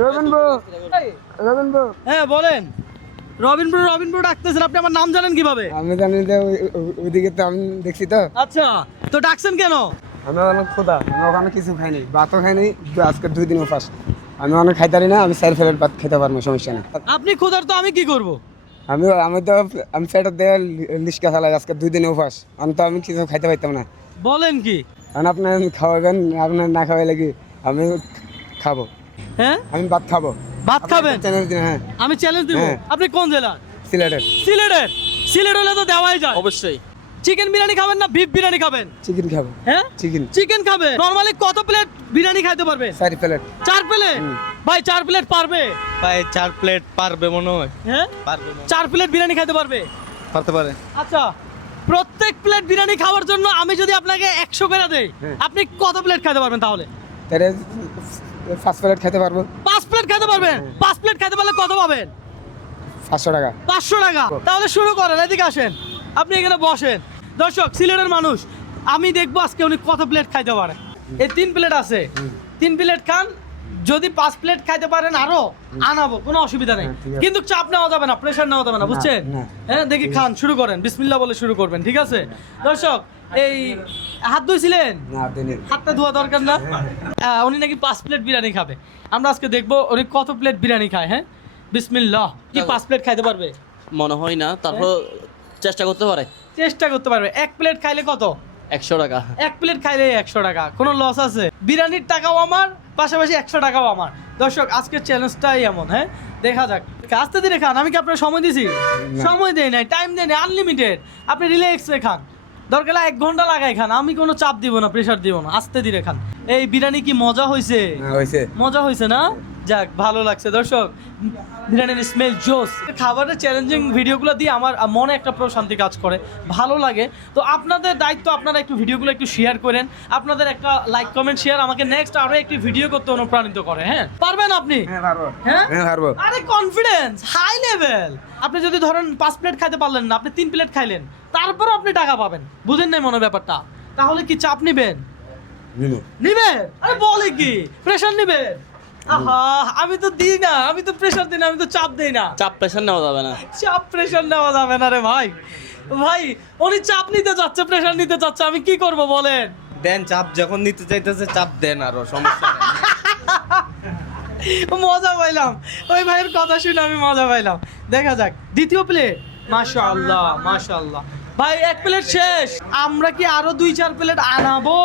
Robin bro, Robin bro. হ্যাঁ বলেন। Robin bro ডাকতেছেন, আপনি আমার নাম জানেন কিভাবে? আমি জানি যে ওইদিকে তো আমি দেখছি তো। আচ্ছা, তো ডাকছেন কেন? আমি অনেক ক্ষুধা, আমি ওখানে কিছু খাইনি, ভাতও খাইনি, আজকে 2 দিন উপাস। আমি অনেক খাইতারি না, আমি 4 প্লেট ভাত খেতে পারবো, সমস্যা নেই। আপনি ক্ষুধার তো আমি কি করব? আমি পেটের দিয়ে লিস্কা চালাই, আজকে 2 দিন উপাস। আমি কিছু খাইতে পারতাম না। বলেন কি? কারণ আপনি খাওয়াবেন, আপনার না খাওয়াই লাগি আমি খাবো। হ্যাঁ, আমি ভাত খাবো। ভাত খাবেন? চ্যালেঞ্জ দিন। হ্যাঁ, আমি চ্যালেঞ্জ দিব। হ্যাঁ। আপনি কোন জেলা? সিলেটের। সিলেট হলে তো দেওয়াই যায়। অবশ্যই। চিকেন বিরিয়ানি খাবেন না বিফ বিরিয়ানি খাবেন? চিকেন খাবো। হ্যাঁ, চিকেন খাবে। নরমালি কত প্লেট বিরিয়ানি খাইতে পারবে? 4 প্লেট। 4 প্লেট? ভাই 4 প্লেট পারবে? ভাই 4 প্লেট পারবে মনে হয়। হ্যাঁ, পারবে 4 প্লেট বিরিয়ানি খাইতে পারবে? পারতে পারে। আচ্ছা, প্রত্যেক প্লেট বিরিয়ানি খাওয়ার জন্য আমি যদি আপনাকে 100 করে দেই, আপনি কত প্লেট খেতে পারবেন তাহলে? তাহলে 5 প্লেট খেতে পারবো। 5 প্লেট খেতে পারবেন? 5 প্লেট খেতে পারলে কত পাবেন? 500 টাকা। 500 টাকা। তাহলে শুরু করেন, এদিকে আসেন, আপনি এখানে বসেন। দর্শক, সিলেটের মানুষ, আমি দেখবো আজকে উনি কত প্লেট খাইতে পারে। এই 3 প্লেট আছে, 3 প্লেট খান। যদি 5 প্লেট খাইতে পারেন আরো আনাবো, কোনো অসুবিধা নেই। ঠিক আছে। কিন্তু চাপ নেওয়া যাবে না, প্রেশার নেওয়া যাবে না, বুঝছেন? না। হ্যাঁ, দেখি খান, শুরু করেন, বিসমিল্লাহ বলে শুরু করবেন, ঠিক আছে? দর্শক, এই হাত ধুইছিলেন? না, দিনে। হাতটা ধোয়া দরকার না। উনি নাকি 5 প্লেট বিরিয়ানি খাবে। আমরা আজকে দেখবো উনি কত প্লেট বিরিয়ানি খায়। হ্যাঁ, বিসমিল্লাহ। কি 5 প্লেট খাইতে পারবে? মনে হয় না, তারপর চেষ্টা করতে পারে। চেষ্টা করতে পারবে। 1 প্লেট খাইলে কত? 100 টাকা। 1 প্লেট খাইলে 100 টাকা। কোনো লস আছে? বিরিয়ানির টাকাও আমার, পাশাপাশি 100 টাকাও আমার। দর্শক, আজকের চ্যালেঞ্জটাই এমন। হ্যাঁ, দেখা যাক। আস্তে ধীরে খান। আমি কি আপনার সময় দিছি? সময় দেই নাই, টাইম দেই নাই, আনলিমিটেড। আপনি রিল্যাক্সে খান, দরকার হলে 1 ঘন্টা লাগাই খান। আমি কোনো চাপ দিব না, প্রেশার দিব না, আস্তে ধীরে খান। এই বিরিয়ানি কি মজা হয়েছে? হইছে। মজা হয়েছে না? যাক, ভালো লাগছে। দর্শক, বিরিয়ানির স্মেল জোস। খাবারের চ্যালেঞ্জিং ভিডিওগুলো দিয়ে আমার মনে একটা প্রশান্তি কাজ করে, ভালো লাগে। তো আপনাদের দায়িত্ব, আপনারা একটু ভিডিওগুলো একটু শেয়ার করেন। আপনাদের একটা লাইক কমেন্ট শেয়ার আমাকে নেক্সট আরো একটি ভিডিও করতে অনুপ্রাণিত করে। হ্যাঁ, পারবেন আপনি? হ্যাঁ, পারবো। হ্যাঁ, হ্যাঁ, পারবো। আরে কনফিডেন্স হাই লেভেল। আপনি যদি ধরেন 5 প্লেট খাইতে পারলেন না, আপনি 3 প্লেট খাইলেন, তারপরও আপনি টাকা পাবেন। বুঝেন নাই মনে ব্যাপারটা? তাহলে কি চাপ নিবেন? নিবেন? আরে বলে কি, প্রেশার নিবেন? আহা, আমি তো দিই না, আমি তো প্রেশার দিই না, আমি তো চাপ দেই না। চাপ প্রেশার নেওয়া যাবে না। চাপ প্রেশার নেওয়া যাবে না রে ভাই। ভাই, উনি চাপ নিতে যাচ্ছে, প্রেশার নিতে যাচ্ছে, আমি কি করব বলেন? দেন, চাপ যখন নিতে চাইতেছে চাপ দেন, আরো সমস্যা নেই। মজা পাইলাম, ওই ভাইয়ের কথা শুনে আমি মজা পাইলাম। দেখা যাক দ্বিতীয় প্লেট। মাশাআল্লাহ, মাশাআল্লাহ। ভাই 1 প্লেট শেষ, আমরা কি আরো 2-4 প্লেট আনাবো?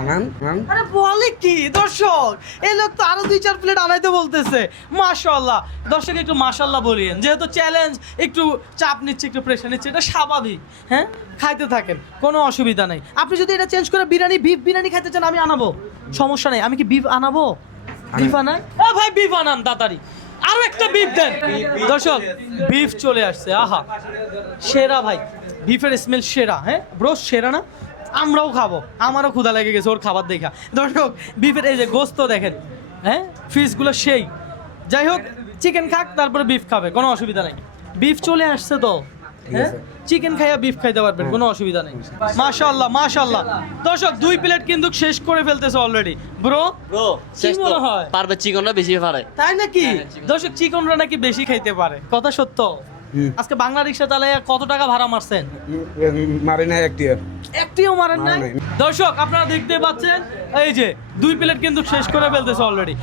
আনান। আরে বলে কি দর্শক, এই লোক তো আরো 2-4 প্লেট আনাইতে বলতেছে। মাশাআল্লাহ। দর্শক, একটু মাশাআল্লাহ বলিয়েন, যেহেতু চ্যালেঞ্জ, একটু চাপ নিচ্ছে, একটু প্রেশার নিচ্ছে, এটা স্বাভাবিক। হ্যাঁ, খাইতে থাকেন, কোনো অসুবিধা নেই। আপনি যদি এটা চেঞ্জ করে বিরিয়ানি, বিফ বিরিয়ানি খাইতে চান, আমি আনাবো, সমস্যা নেই। আমি কি বিফ আনাবো? বিফ আনাই? ও ভাই, বিফ আনান তাড়াতাড়ি, আরো একটা বিফ দেন। দর্শক, বিফ চলে আসছে। আহা, সেরা ভাই, বিফের স্মেল সেরা। হ্যাঁ ব্রো, সেরা না? আমরাও খাবো, আমারও ক্ষুধা লেগে গেছে ওর খাবার দেখা। দর্শক, বিফের এই যে গোস্ত দেখেন, হ্যাঁ, ফিসগুলো সেই। যাই হোক, চিকেন খাক, তারপরে বিফ খাবে, কোনো অসুবিধা নেই। বিফ চলে আসছে তো, হ্যাঁ, চিকেন খাইয়া বিফ খাইতে পারবেন, কোনো অসুবিধা নেই। মাশাআল্লাহ, মাশাআল্লাহ। দর্শক, 2 প্লেট কিন্তু শেষ করে ফেলতেছে অলরেডি। ব্রো, ব্রো, কি মনে হয়? পারবে, চিকনটা বেশি পারে। তাই নাকি? দর্শক, চিকনরা নাকি বেশি খাইতে পারে, কথা সত্য? আজকে বাংলা রিক্সা চালাইয়া কত টাকা ভাড়া মারছেন? মারি না একটিও মারেন নাই। দর্শক, আপনারা দেখতে পাচ্ছেন, এই যে 2 প্লেট কিন্তু শেষ করে ফেলতেছে অলরেডি।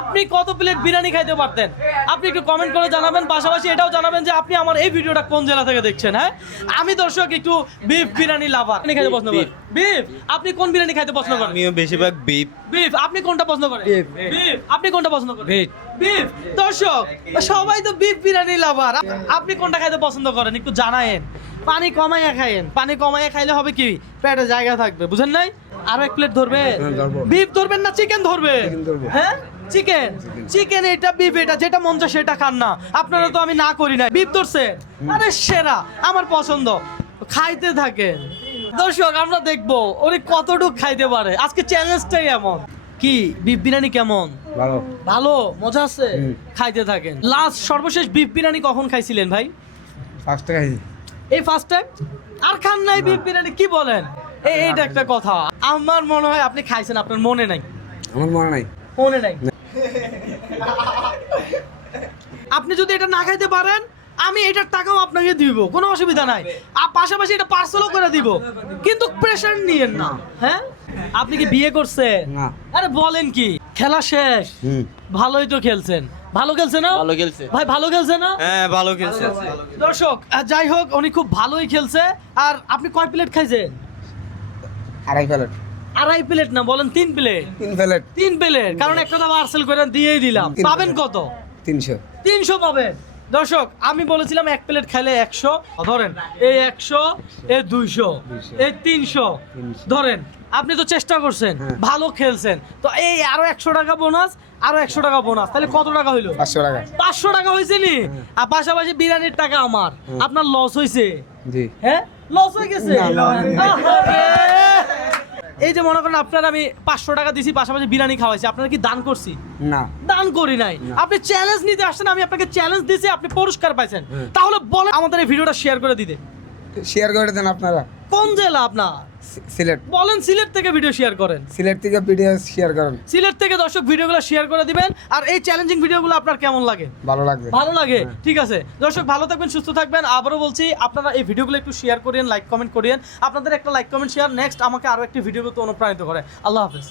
আপনি কত প্লেট বিরিয়ানি খাইতে পারতেন? আপনি একটু কমেন্ট করে জানাবেন, পাশাপাশি এটাও জানাবেন যে আপনি আমার এই ভিডিওটা কোন জেলা থেকে দেখছেন। হ্যাঁ, আমি দর্শক একটু বিফ বিরিয়ানি লাভার, খাইতে পছন্দ করেন। বিফ, আপনি কোন বিরিয়ানি খাইতে পছন্দ করেন? আমিও বেশিরভাগ বিপ। বিফ, আপনি কোনটা পছন্দ করেন? বিফ, আপনি কোনটা পছন্দ করেন? বিফ। দর্শক, সবাই তো বিফ বিরিয়ানি লাভার, আপনি কোনটা খাইতে পছন্দ করেন একটু জানায়েন। পানি কমাইয়া খাইয়েন, পানি কমাইয়া খাইলে হবে কি, পেটে জায়গা থাকবে, বুঝেন নাই? আরো 1 প্লেট ধরবে? বিফ ধরবেন না চিকেন ধরবে? হ্যাঁ, চিকেন। চিকেন এটা, বিফ এটা, যেটা মন চায় সেটা খান না। আপনারা তো আমি না করি না, বিফ ধরছে, আরে সেরা, আমার পছন্দ, খাইতে থাকেন। দর্শক, আমরা দেখবো উনি কতটুকু খাইতে পারে। আজকে চ্যালেঞ্জটাই এমন। কি বিফ বিরিয়ানি কেমন? ভালো। ভালো, মজা আছে? খাইতে থাকেন। লাস্ট সর্বশেষ বিফ বিরিয়ানি কখন খাইছিলেন ভাই? 5 টাকা। এই ফার্স্ট টাইম? আর খান নাই বিফ বিরিয়ানি? কি বলেন? এইটা একটা কথা। আমার মনে হয় আপনি খাইছেন, আপনার মনে নাই। আমার মনে নাই। মনে নাই। আপনি যদি এটা না খাইতে পারেন আমি এটার টাকাও আপনাকে দিব, কোনো অসুবিধা নাই। আর পাশাপাশি এটা পার্সেলও করে দিব, কিন্তু প্রেশার নিয়েন না। হ্যাঁ, আপনি কি বিয়ে করছেন? না। আরে বলেন কি, খেলা শেষ? হুম। ভালোই তো খেলছেন, ভালো খেলছে না ভালো খেলছে। ভাই? ভালো খেলছে না? হ্যাঁ ভালো খেলছে। দর্শক যাই হোক, উনি খুব ভালোই খেলছে। আর আপনি কয় প্লেট খাইছেন? আড়াই প্লেট। আড়াই প্লেট না, বলেন 3 প্লেট। 3 প্লেট। 3 প্লেট, কারণ একটা তো পার্সেল করে দিয়েই দিলাম। তিন পাবেন প্লেট। কত? 300। 300 পাবেন। দর্শক আমি বলেছিলাম 1 প্লেট খাইলে 100, ধরেন এই 100, এই 200, এই 300 ধরেন। আপনি তো চেষ্টা করছেন, হ্যাঁ। ভালো খেলছেন, তো এই আরো 100 টাকা বোনাস, আরো 100 টাকা বোনাস, তাহলে কত টাকা হইলো? 500 টাকা। 500 টাকা হয়েছে নি? আর পাশাপাশি বিরিয়ানির টাকা আমার, আপনার লস হয়েছে? জি। হ্যাঁ, লস হয়ে গেছে। না, loss হয়নি। আহারে! এই যে মনে করেন আপনার আমি 500 টাকা দিছি, পাশাপাশি বিরিয়ানি খাওয়াইছি, আপনারা কি দান করছি? না। দান করি নাই। আপনি চ্যালেঞ্জ নিতে আসছেন, আমি আপনাকে চ্যালেঞ্জ দিয়েছি, আপনি পুরস্কার পাইছেন। তাহলে বলেন আমাদের এই ভিডিওটা শেয়ার করে দিতে। শেয়ার করে দেন আপনারা। কোন জেলা আপনার? সিলেট। বলেন সিলেট থেকে ভিডিও শেয়ার করেন। সিলেট থেকে ভিডিও শেয়ার করেন। সিলেট থেকে দর্শক ভিডিওগুলো শেয়ার করে দিবেন। আর এই চ্যালেঞ্জিং ভিডিওগুলো আপনার কেমন লাগে? ভালো লাগবে। ভালো লাগে, ঠিক আছে। দর্শক ভালো থাকবেন, সুস্থ থাকবেন। আবারও বলছি, আপনারা এই ভিডিওগুলো একটু শেয়ার করেন, লাইক কমেন্ট করেন। আপনাদের একটা লাইক কমেন্ট শেয়ার নেক্সট আমাকে আরো একটি ভিডিও করতে অনুপ্রাণিত করে। আল্লাহ হাফেজ।